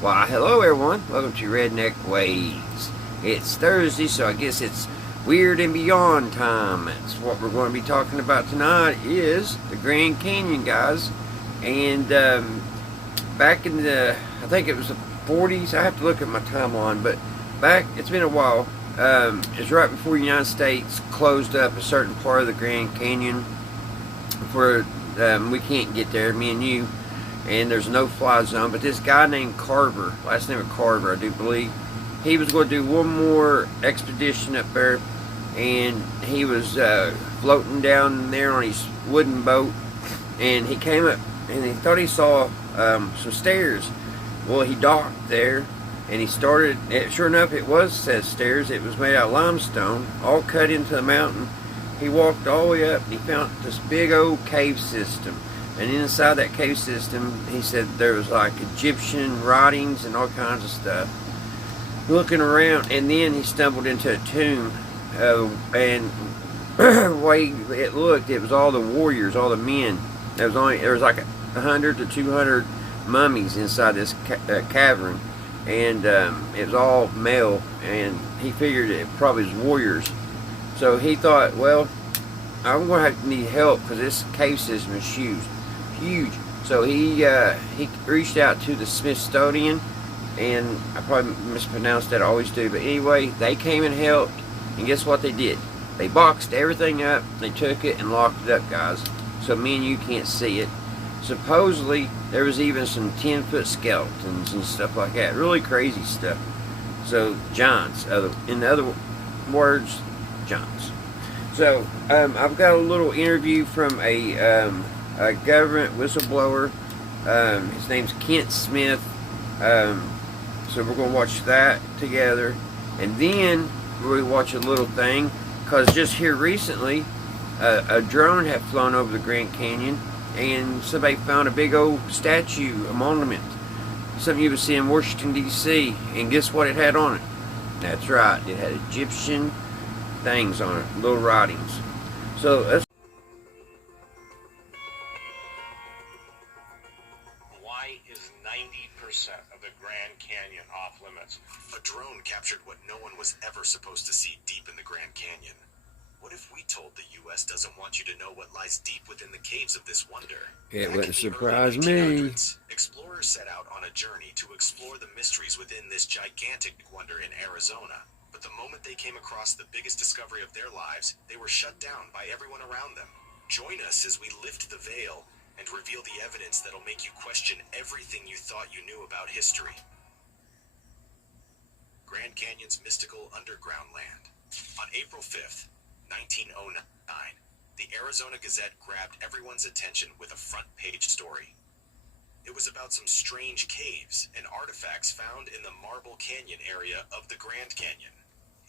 Why, hello everyone. Welcome to Redneck Ways. It's Thursday, so I guess it's weird and beyond time. That's what we're going to be talking about tonight is the Grand Canyon, guys. And back in I think it was the 40s. I have to look at my timeline, but it's been a while. It's right before the United States closed up a certain part of the Grand Canyon where we can't get there, me and you. And there's no fly zone, but this guy named Carver, last name of Carver, I do believe, he was going to do one more expedition up there, and he was floating down there on his wooden boat, and he came up, and he thought he saw some stairs. Well, he docked there, and he started, sure enough, it says stairs. It was made out of limestone, all cut into the mountain. He walked all the way up, and he found this big old cave system. And inside that cave system, he said there was like Egyptian writings and all kinds of stuff. Looking around, and then he stumbled into a tomb. And the way it looked, it was all the warriors, all the men. There was like 100 to 200 mummies inside this cavern, and it was all male. And he figured it probably was warriors. So he thought, well, I'm going to need help because this cave system is huge. So he reached out to the Smithsonian, and I probably mispronounced that, I always do, but anyway, they came and helped, and guess what they did? They boxed everything up, they took it and locked it up, guys, so me and you can't see it. Supposedly, there was even some 10-foot skeletons and stuff like that, really crazy stuff. So, giants, in other words, giants. So, I've got a little interview from a government whistleblower. His name's Kent Smith. So we're going to watch that together. And then we'll watch a little thing, because just here recently, a drone had flown over the Grand Canyon, and somebody found a big old statue, a monument. Something you would see in Washington, D.C. And guess what it had on it? That's right, it had Egyptian things on it, little writings. So let's. Is 90% of the Grand Canyon off limits. A drone captured what no one was ever supposed to see deep in the Grand Canyon. What if we told the U.S. doesn't want you to know what lies deep within the caves of this wonder? It wouldn't surprise me. Explorers set out on a journey to explore the mysteries within this gigantic wonder in Arizona. But the moment they came across the biggest discovery of their lives, they were shut down by everyone around them. Join us as we lift the veil and reveal the evidence that'll make you question everything you thought you knew about history. Grand Canyon's mystical underground land. On April 5th, 1909, the Arizona Gazette grabbed everyone's attention with a front-page story. It was about some strange caves and artifacts found in the Marble Canyon area of the Grand Canyon.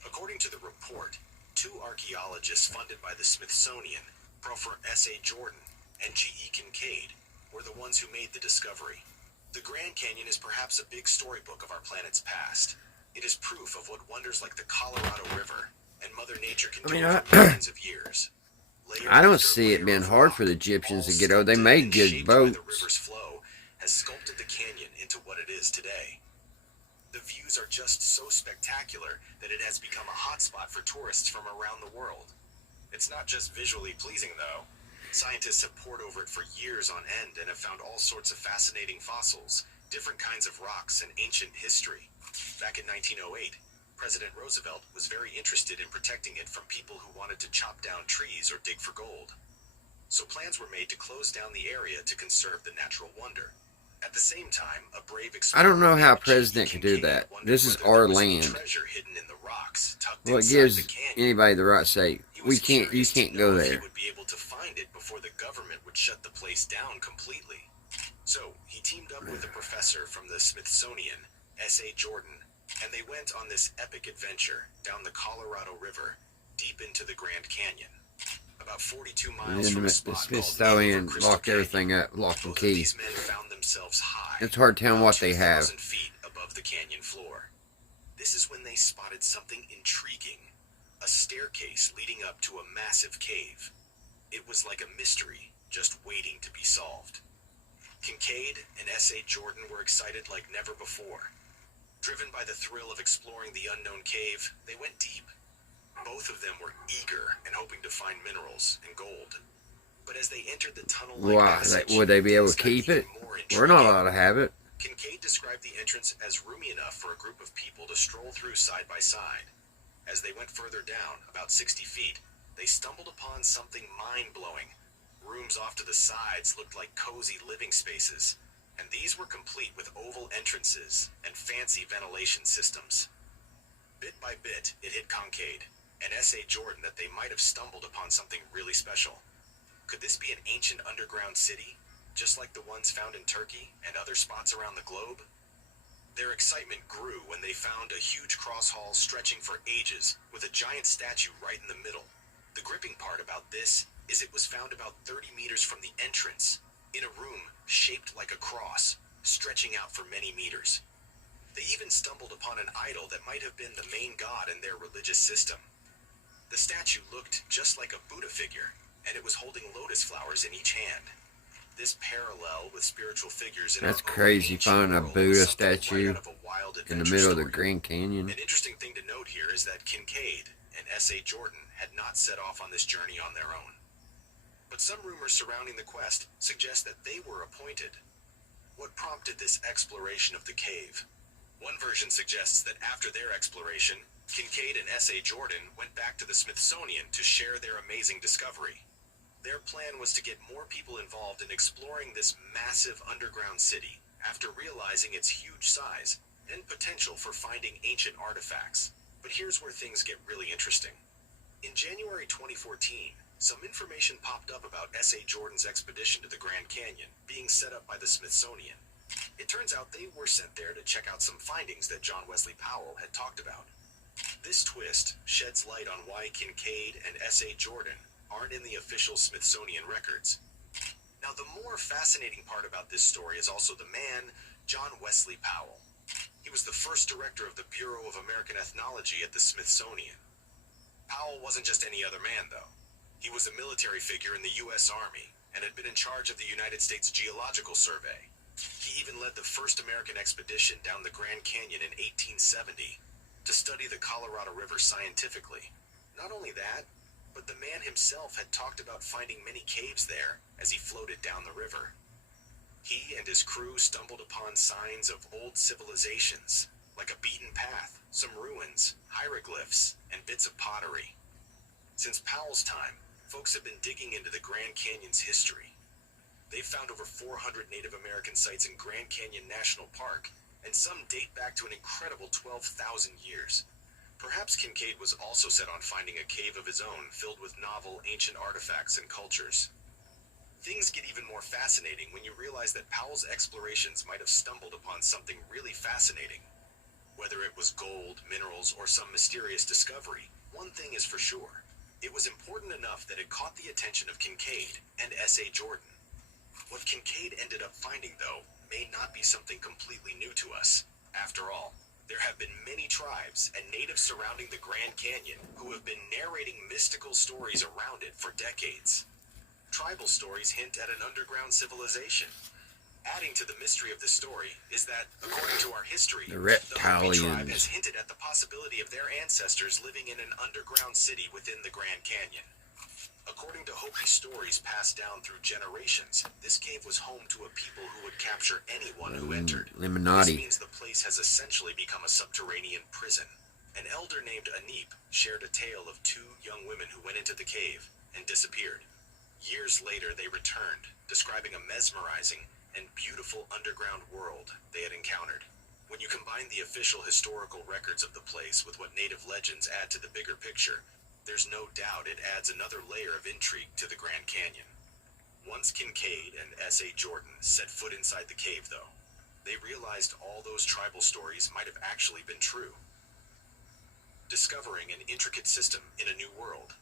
According to the report, two archaeologists funded by the Smithsonian, Prof. S.A. Jordan and G.E. Kincaid, were the ones who made the discovery. The Grand Canyon is perhaps a big storybook of our planet's past. It is proof of what wonders like the Colorado River and Mother Nature can do for millions of years. I don't see it being hard for the Egyptians to get over. They made good boats. The river's flow has sculpted the canyon into what it is today. The views are just so spectacular that it has become a hotspot for tourists from around the world. It's not just visually pleasing, though. Scientists have pored over it for years on end and have found all sorts of fascinating fossils, different kinds of rocks, and ancient history. Back in 1908, President Roosevelt was very interested in protecting it from people who wanted to chop down trees or dig for gold. So plans were made to close down the area to conserve the natural wonder. At the same time, a brave explorer, I don't know how a president could do that. This is our land. Treasure hidden in the rocks, tucked Well, it inside gives the canyon. anybody the right to say, you can't go He there. would be able to find it before the government would shut the place down completely. So he teamed up with a professor from the Smithsonian, S.A. Jordan, and they went on this epic adventure down the Colorado River, deep into the Grand Canyon. About 42 miles from a spot called Smithsonian Crystal locked everything Canyon. up, lock and Both of key. these men found themselves high. It's hard telling what they have. 2,000 feet above the canyon floor. This is when they spotted something intriguing. A staircase leading up to a massive cave. It was like a mystery, just waiting to be solved. Kincaid and S.A. Jordan were excited like never before. Driven by the thrill of exploring the unknown cave, they went deep. Both of them were eager and hoping to find minerals and gold. But as they entered the tunnel-like passage, would they be able to things got keep it? even more We're not intriguing. allowed to have it. Kincaid described the entrance as roomy enough for a group of people to stroll through side by side. As they went further down, about 60 feet, they stumbled upon something mind-blowing. Rooms off to the sides looked like cozy living spaces, and these were complete with oval entrances and fancy ventilation systems. Bit by bit, it hit Kincaid and S.A. Jordan that they might have stumbled upon something really special. Could this be an ancient underground city, just like the ones found in Turkey and other spots around the globe? Their excitement grew when they found a huge cross hall stretching for ages, with a giant statue right in the middle. The gripping part about this is it was found about 30 meters from the entrance, in a room shaped like a cross, stretching out for many meters. They even stumbled upon an idol that might have been the main god in their religious system. The statue looked just like a Buddha figure, and it was holding lotus flowers in each hand. This parallel with spiritual figures in That's our own crazy, ancient finding a world Buddha was something statue right out of a wild in the adventure middle of the story. Grand Canyon. An interesting thing to note here is that Kincaid and S.A. Jordan had not set off on this journey on their own. But some rumors surrounding the quest suggest that they were appointed. What prompted this exploration of the cave? One version suggests that after their exploration, Kincaid and S.A. Jordan went back to the Smithsonian to share their amazing discovery. Their plan was to get more people involved in exploring this massive underground city after realizing its huge size and potential for finding ancient artifacts. But here's where things get really interesting. In January 2014, some information popped up about S.A. Jordan's expedition to the Grand Canyon being set up by the Smithsonian. It turns out they were sent there to check out some findings that John Wesley Powell had talked about. This twist sheds light on why Kincaid and S.A. Jordan aren't in the official Smithsonian records. Now, the more fascinating part about this story is also the man, John Wesley Powell. He was the first director of the Bureau of American Ethnology at the Smithsonian. Powell wasn't just any other man, though. He was a military figure in the U.S. Army and had been in charge of the United States Geological Survey. He even led the first American expedition down the Grand Canyon in 1870 to study the Colorado River scientifically. Not only that, but the man himself had talked about finding many caves there as he floated down the river. He and his crew stumbled upon signs of old civilizations, like a beaten path, some ruins, hieroglyphs, and bits of pottery. Since Powell's time, folks have been digging into the Grand Canyon's history. They've found over 400 Native American sites in Grand Canyon National Park, and some date back to an incredible 12,000 years. Perhaps Kincaid was also set on finding a cave of his own filled with novel ancient artifacts and cultures. Things get even more fascinating when you realize that Powell's explorations might have stumbled upon something really fascinating. Whether it was gold, minerals, or some mysterious discovery, one thing is for sure. It was important enough that it caught the attention of Kincaid and S.A. Jordan. What Kincaid ended up finding, though, may not be something completely new to us. After all, there have been many tribes and natives surrounding the Grand Canyon who have been narrating mystical stories around it for decades. Tribal stories hint at an underground civilization. Adding to the mystery of this story is that, according to our history, The Hopi tribe reptilians. has hinted at the possibility of their ancestors living in an underground city within the Grand Canyon. According to Hopi stories passed down through generations, this cave was home to a people who would capture anyone who entered. This Illuminati. means the place has essentially become a subterranean prison. An elder named Anip shared a tale of two young women who went into the cave and disappeared. Years later, they returned, describing a mesmerizing and beautiful underground world they had encountered. When you combine the official historical records of the place with what native legends add to the bigger picture, there's no doubt it adds another layer of intrigue to the Grand Canyon. Once Kincaid and S.A. Jordan set foot inside the cave, though, they realized all those tribal stories might have actually been true. Discovering an intricate system in a new world,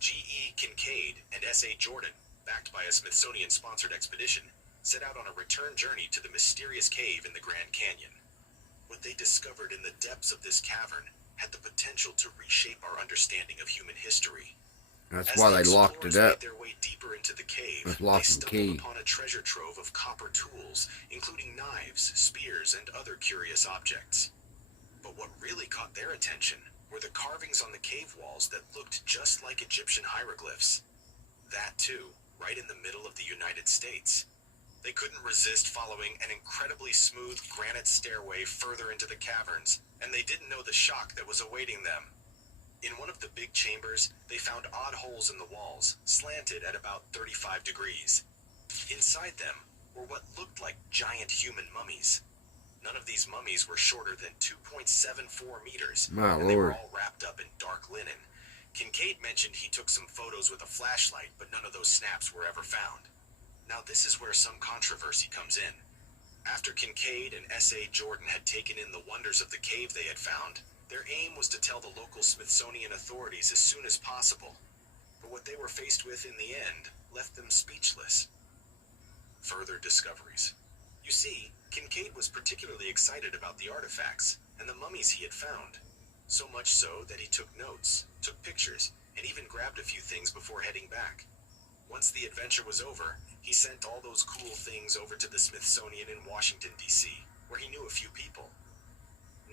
G.E. Kincaid and S.A. Jordan, backed by a Smithsonian-sponsored expedition, set out on a return journey to the mysterious cave in the Grand Canyon. What they discovered in the depths of this cavern had the potential to reshape our understanding of human history. That's As why the they locked it explorers up made their way deeper into the cave, with they lock and stumbled key. upon a treasure trove of copper tools, including knives, spears, and other curious objects. But what really caught their attention were the carvings on the cave walls that looked just like Egyptian hieroglyphs. That too, right in the middle of the United States. They couldn't resist following an incredibly smooth granite stairway further into the caverns, and they didn't know the shock that was awaiting them. In one of the big chambers, they found odd holes in the walls, slanted at about 35 degrees. Inside them were what looked like giant human mummies. None of these mummies were shorter than 2.74 meters, My and they were lord. all wrapped up in dark linen. Kincaid mentioned he took some photos with a flashlight, but none of those snaps were ever found. Now this is where some controversy comes in. After Kincaid and S.A. Jordan had taken in the wonders of the cave they had found, their aim was to tell the local Smithsonian authorities as soon as possible. But what they were faced with in the end left them speechless. Further discoveries. You see, Kincaid was particularly excited about the artifacts and the mummies he had found. So much so that he took notes, took pictures, and even grabbed a few things before heading back. Once the adventure was over, he sent all those cool things over to the Smithsonian in Washington, D.C., where he knew a few people.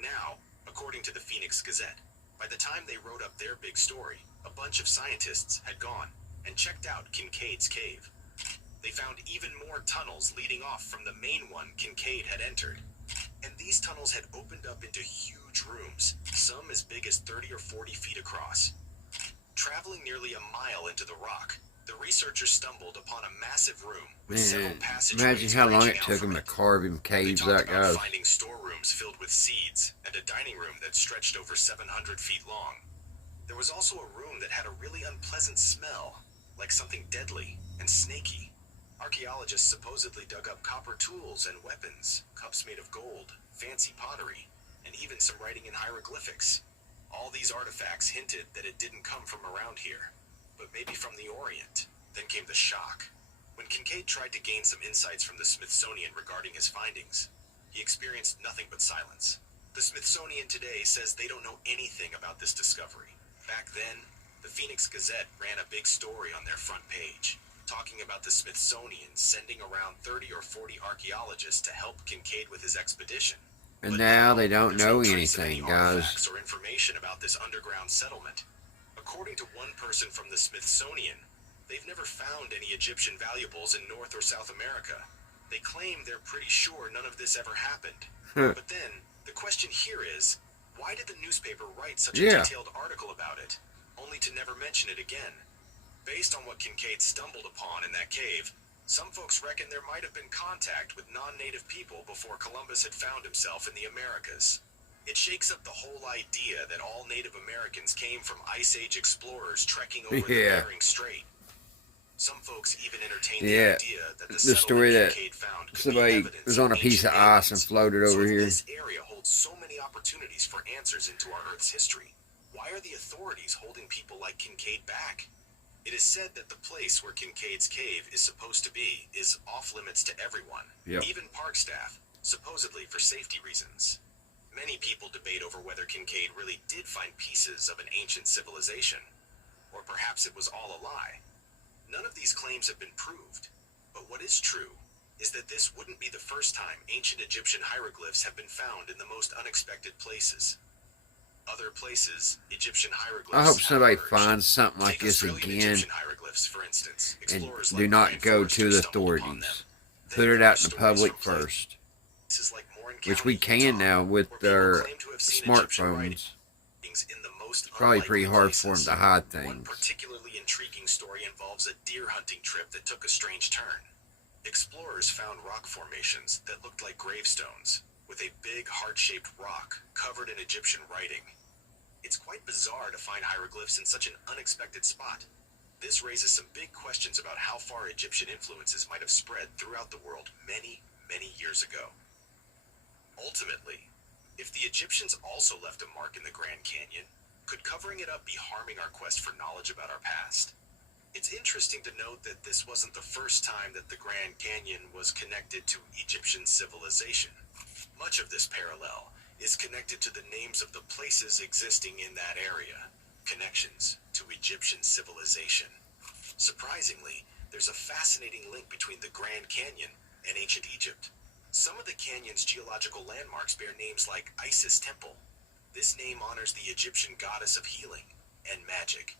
Now, according to the Phoenix Gazette, by the time they wrote up their big story, a bunch of scientists had gone and checked out Kincaid's cave. They found even more tunnels leading off from the main one Kincaid had entered. And these tunnels had opened up into huge rooms, some as big as 30 or 40 feet across. Traveling nearly a mile into the rock, the researchers stumbled upon a massive room with several Man, passageways imagine how long branching it out took from them to it. carve him They caves talked out, about guys. finding storerooms filled with seeds and a dining room that stretched over 700 feet long. There was also a room that had a really unpleasant smell, like something deadly and snaky. Archaeologists supposedly dug up copper tools and weapons, cups made of gold, fancy pottery, and even some writing in hieroglyphics. All these artifacts hinted that it didn't come from around here, but maybe from the Orient. Then came the shock. When Kincaid tried to gain some insights from the Smithsonian regarding his findings, he experienced nothing but silence. The Smithsonian today says they don't know anything about this discovery. Back then, the Phoenix Gazette ran a big story on their front page, talking about the Smithsonian sending around 30 or 40 archaeologists to help Kincaid with his expedition. And But now they don't there's know no trace of any anything, guys. artifacts or information about this underground settlement. According to one person from the Smithsonian, they've never found any Egyptian valuables in North or South America. They claim they're pretty sure none of this ever happened. But then, the question here is, why did the newspaper write such a detailed article about it, only to never mention it again? Based on what Kincaid stumbled upon in that cave, some folks reckon there might have been contact with non-native people before Columbus had found himself in the Americas. It shakes up the whole idea that all Native Americans came from Ice Age explorers trekking over the Bering Strait. Some folks even entertain the idea that the story settlement that Kincaid found could be somebody evidence was on a of piece of ancient ice and aliens. floated So over if here. this area holds so many opportunities for answers into our Earth's history, why are the authorities holding people like Kincaid back? It is said that the place where Kincaid's cave is supposed to be is off limits to everyone, even park staff, supposedly for safety reasons. Many people debate over whether Kincaid really did find pieces of an ancient civilization, or perhaps it was all a lie. None of these claims have been proved, but what is true is that this wouldn't be the first time ancient Egyptian hieroglyphs have been found in the most unexpected places. Other places, Egyptian hieroglyphs I hope somebody have emerged. finds something like Take this Australian again, Egyptian hieroglyphs, for instance. and Explorers do like not Brian go Forrester to the stumbled upon them. authorities. Then Put it there out are in the stories public from first, places like Warren which we County, can Utah, now with where people their claim to have seen Egyptian smartphones. writings in the most It's probably unlikely pretty hard for them places. to hide One things. particularly intriguing story involves a deer hunting trip that took a strange turn. Explorers found rock formations that looked like gravestones, with a big heart-shaped rock covered in Egyptian writing. It's quite bizarre to find hieroglyphs in such an unexpected spot. This raises some big questions about how far Egyptian influences might have spread throughout the world many, many years ago. Ultimately, if the Egyptians also left a mark in the Grand Canyon, could covering it up be harming our quest for knowledge about our past? It's interesting to note that this wasn't the first time that the Grand Canyon was connected to Egyptian civilization. Much of this parallel is connected to the names of the places existing in that area. Connections to Egyptian civilization. Surprisingly, there's a fascinating link between the Grand Canyon and ancient Egypt. Some of the canyon's geological landmarks bear names like Isis Temple. This name honors the Egyptian goddess of healing and magic.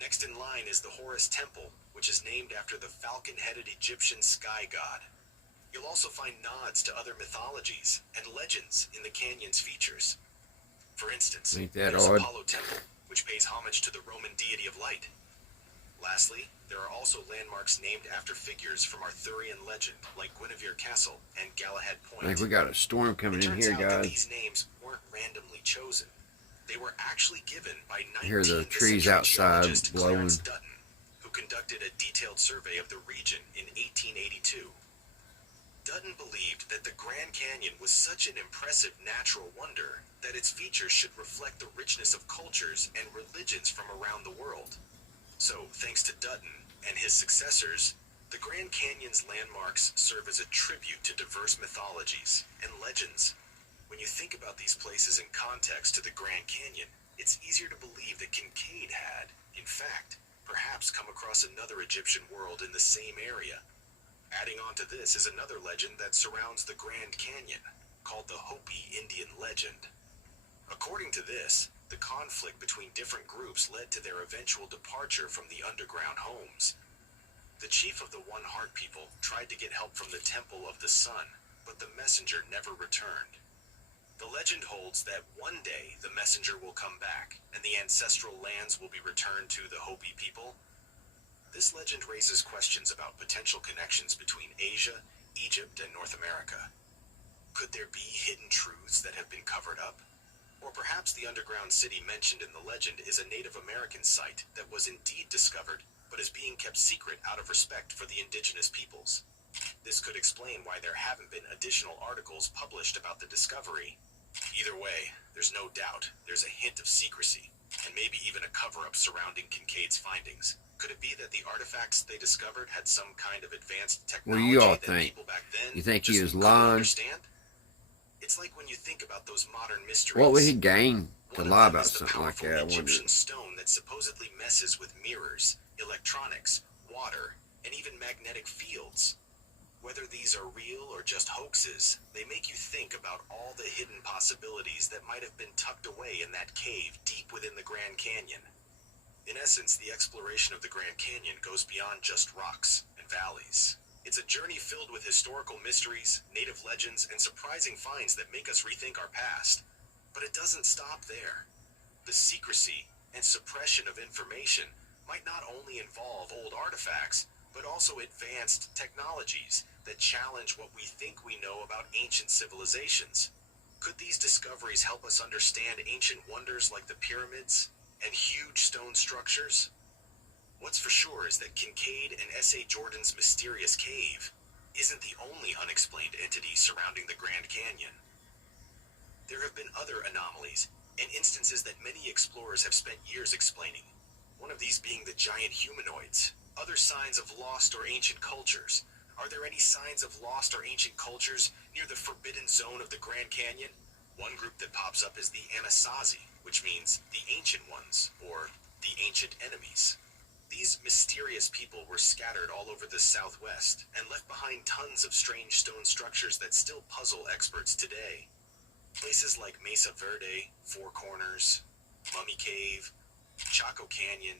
Next in line is the Horus Temple, which is named after the falcon-headed Egyptian sky god. You'll also find nods to other mythologies and legends in the canyon's features. For instance, Ain't that there's odd? Apollo Temple, which pays homage to the Roman deity of light. Lastly, there are also landmarks named after figures from Arthurian legend, like Guinevere Castle and Galahad Point. I think we got a storm coming in here, It turns out that guys. these names weren't randomly chosen. They were actually given by I hear the 19th trees century outside geologist blowing. Clarence Dutton, who conducted a detailed survey of the region in 1882. Dutton believed that the Grand Canyon was such an impressive natural wonder that its features should reflect the richness of cultures and religions from around the world. So, thanks to Dutton and his successors, the Grand Canyon's landmarks serve as a tribute to diverse mythologies and legends. When you think about these places in context to the Grand Canyon, it's easier to believe that Kincaid had, in fact, perhaps come across another Egyptian world in the same area. Adding on to this is another legend that surrounds the Grand Canyon, called the Hopi Indian legend. According to this, the conflict between different groups led to their eventual departure from the underground homes. The chief of the One Heart people tried to get help from the Temple of the Sun, but the messenger never returned. The legend holds that one day the messenger will come back, and the ancestral lands will be returned to the Hopi people. This legend raises questions about potential connections between Asia, Egypt, and North America. Could there be hidden truths that have been covered up? Or perhaps the underground city mentioned in the legend is a Native American site that was indeed discovered, but is being kept secret out of respect for the indigenous peoples. This could explain why there haven't been additional articles published about the discovery. Either way, there's no doubt there's a hint of secrecy, and maybe even a cover-up surrounding Kincaid's findings. Could it be that the artifacts they discovered had some kind of advanced What do technology you all that think? people back then You think he just was couldn't lying? understand? It's like when you think about those modern mysteries. What would he gain to One of lie them about is the something like powerful that? I wonder. Egyptian stone that supposedly messes with mirrors, electronics, water, and even magnetic fields. Whether these are real or just hoaxes, they make you think about all the hidden possibilities that might have been tucked away in that cave deep within the Grand Canyon. In essence, the exploration of the Grand Canyon goes beyond just rocks and valleys. It's a journey filled with historical mysteries, native legends, and surprising finds that make us rethink our past. But it doesn't stop there. The secrecy and suppression of information might not only involve old artifacts, but also advanced technologies that challenge what we think we know about ancient civilizations. Could these discoveries help us understand ancient wonders like the pyramids and huge stone structures? What's for sure is that Kincaid and S.A. Jordan's mysterious cave isn't the only unexplained entity surrounding the Grand Canyon. There have been other anomalies and instances that many explorers have spent years explaining. One of these being the giant humanoids. Other signs of lost or ancient cultures. Are there any signs of lost or ancient cultures near the forbidden zone of the Grand Canyon? One group that pops up is the Anasazi, which means the Ancient Ones, or the Ancient Enemies. These mysterious people were scattered all over the Southwest and left behind tons of strange stone structures that still puzzle experts today. Places like Mesa Verde, Four Corners, Mummy Cave, Chaco Canyon,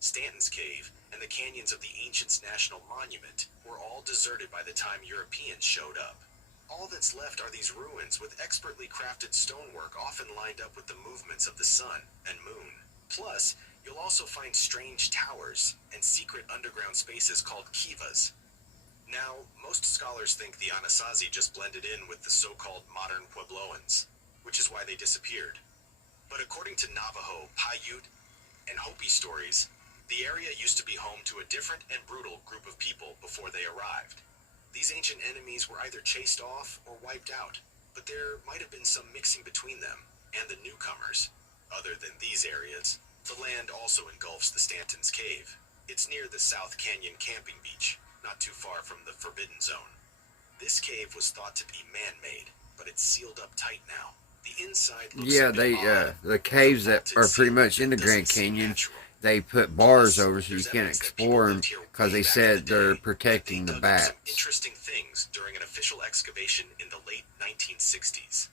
Stanton's Cave, and the canyons of the Ancients National Monument were all deserted by the time Europeans showed up. All that's left are these ruins with expertly crafted stonework often lined up with the movements of the sun and moon. Plus, you'll also find strange towers and secret underground spaces called kivas. Now, most scholars think the Anasazi just blended in with the so-called modern Puebloans, which is why they disappeared. But according to Navajo, Paiute, and Hopi stories, the area used to be home to a different and brutal group of people before they arrived. These ancient enemies were either chased off or wiped out, but there might have been some mixing between them and the newcomers. Other than these areas, the land also engulfs the Stanton's Cave. It's near the South Canyon camping beach, not too far from the Forbidden Zone. This cave was thought to be man-made, but it's sealed up tight now. The inside looks Yeah, a bit they odd. the caves that Vaulted are pretty ceiling much in the that Grand doesn't seem Canyon, natural. they put bars Plus, over so you there's can't evidence that people explore them lived here because way they back in the said they're day. protecting They the dug up some bats. interesting things during an official excavation in the late 1960s.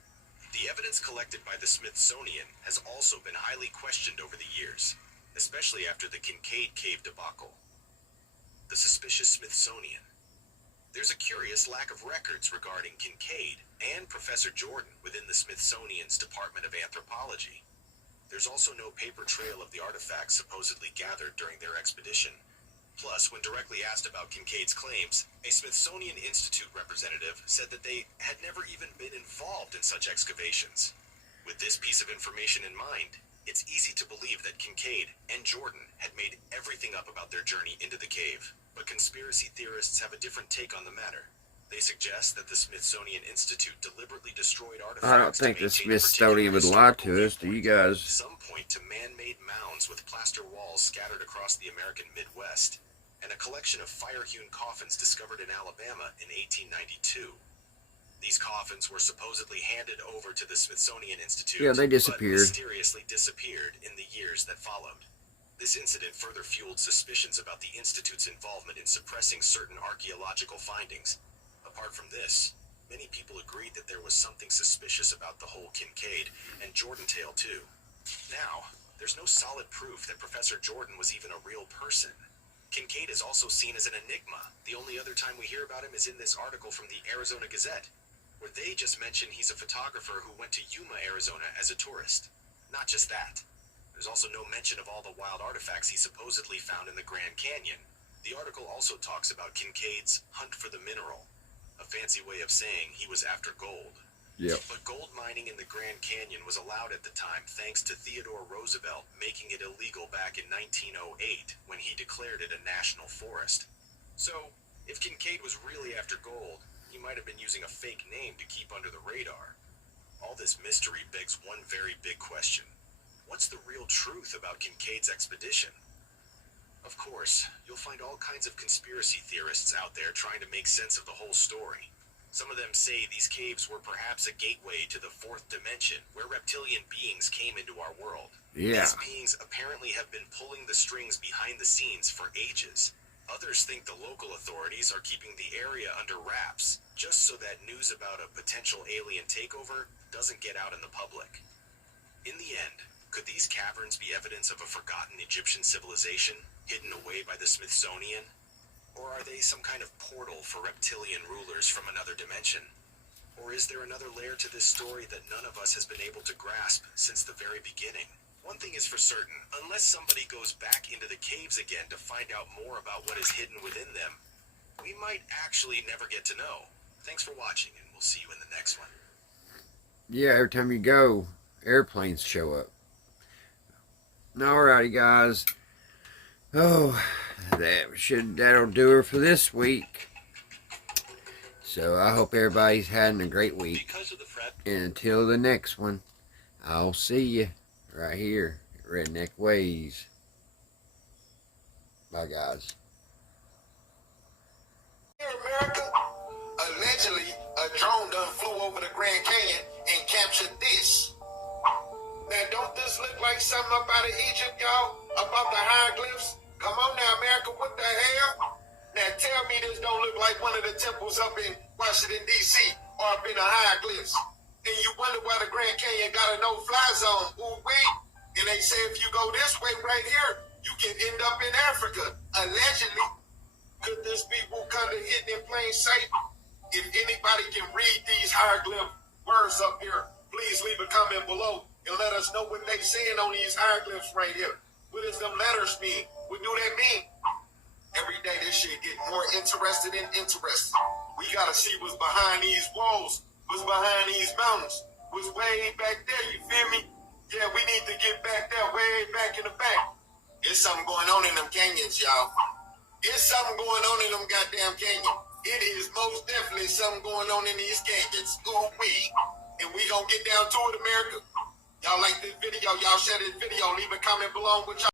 The evidence collected by the Smithsonian has also been highly questioned over the years, especially after the Kincaid Cave debacle. The suspicious Smithsonian. There's a curious lack of records regarding Kincaid and Professor Jordan within the Smithsonian's Department of Anthropology. There's also no paper trail of the artifacts supposedly gathered during their expedition. Plus, when directly asked about Kincaid's claims, a Smithsonian Institute representative said that they had never even been involved in such excavations. With this piece of information in mind, it's easy to believe that Kincaid and Jordan had made everything up about their journey into the cave. But conspiracy theorists have a different take on the matter. They suggest that the Smithsonian Institute deliberately destroyed artifacts I don't think to the maintain a Smithsonian would particular lie to us. Do you guys? Some point to man-made mounds with plaster walls scattered across the American Midwest, and a collection of fire-hewn coffins discovered in Alabama in 1892. These coffins were supposedly handed over to the Smithsonian Institute, Yeah, they but disappeared. mysteriously disappeared in the years that followed. This incident further fueled suspicions about the Institute's involvement in suppressing certain archaeological findings. Apart from this, many people agreed that there was something suspicious about the whole Kincaid and Jordan tale too. Now, there's no solid proof that Professor Jordan was even a real person. Kincaid is also seen as an enigma. The only other time we hear about him is in this article from the Arizona Gazette, where they just mention he's a photographer who went to Yuma, Arizona as a tourist. Not just that. There's also no mention of all the wild artifacts he supposedly found in the Grand Canyon. The article also talks about Kincaid's hunt for the mineral, a fancy way of saying he was after gold. Yep. But gold mining in the Grand Canyon was allowed at the time thanks to Theodore Roosevelt making it illegal back in 1908 when he declared it a national forest. So, if Kincaid was really after gold, he might have been using a fake name to keep under the radar. All this mystery begs one very big question. What's the real truth about Kincaid's expedition? Of course, you'll find all kinds of conspiracy theorists out there trying to make sense of the whole story. Some of them say these caves were perhaps a gateway to the fourth dimension, where reptilian beings came into our world. Yeah. These beings apparently have been pulling the strings behind the scenes for ages. Others think the local authorities are keeping the area under wraps, just so that news about a potential alien takeover doesn't get out in the public. In the end, could these caverns be evidence of a forgotten Egyptian civilization, hidden away by the Smithsonian? Or are they some kind of portal for reptilian rulers from another dimension? Or is there another layer to this story that none of us has been able to grasp since the very beginning? One thing is for certain, unless somebody goes back into the caves again to find out more about what is hidden within them, we might actually never get to know. Thanks for watching, and we'll see you in the next one. Yeah, every time you go, airplanes show up. Alrighty, guys. Oh, that'll do her for this week. So I hope everybody's having a great week. And until the next one, I'll see you right here at Redneck Ways. Bye, guys. Here in America, allegedly, a drone done flew over the Grand Canyon and captured this. Now, don't this look like something up out of Egypt, y'all? About the hieroglyphs? Come on now, America, what the hell? Now, tell me this don't look like one of the temples up in Washington, D.C. or up in the hieroglyphs. And you wonder why the Grand Canyon got a no-fly zone. Ooh-wee. And they say if you go this way right here, you can end up in Africa. Allegedly. Could this be Wakanda hidden in plain sight? If anybody can read these hieroglyph words up here, please leave a comment below and let us know what they saying on these hieroglyphs right here. What does them letters mean? What do they mean? Every day this shit get more interested and interested. We gotta see what's behind these walls, what's behind these mountains, what's way back there, you feel me? Yeah, we need to get back there, way back in the back. There's something going on in them canyons, y'all. There's something going on in them goddamn canyons. It is most definitely something going on in these canyons. Ooh-wee. And we gonna get down to it, America. Y'all like this video, y'all share this video, leave a comment below with y'all.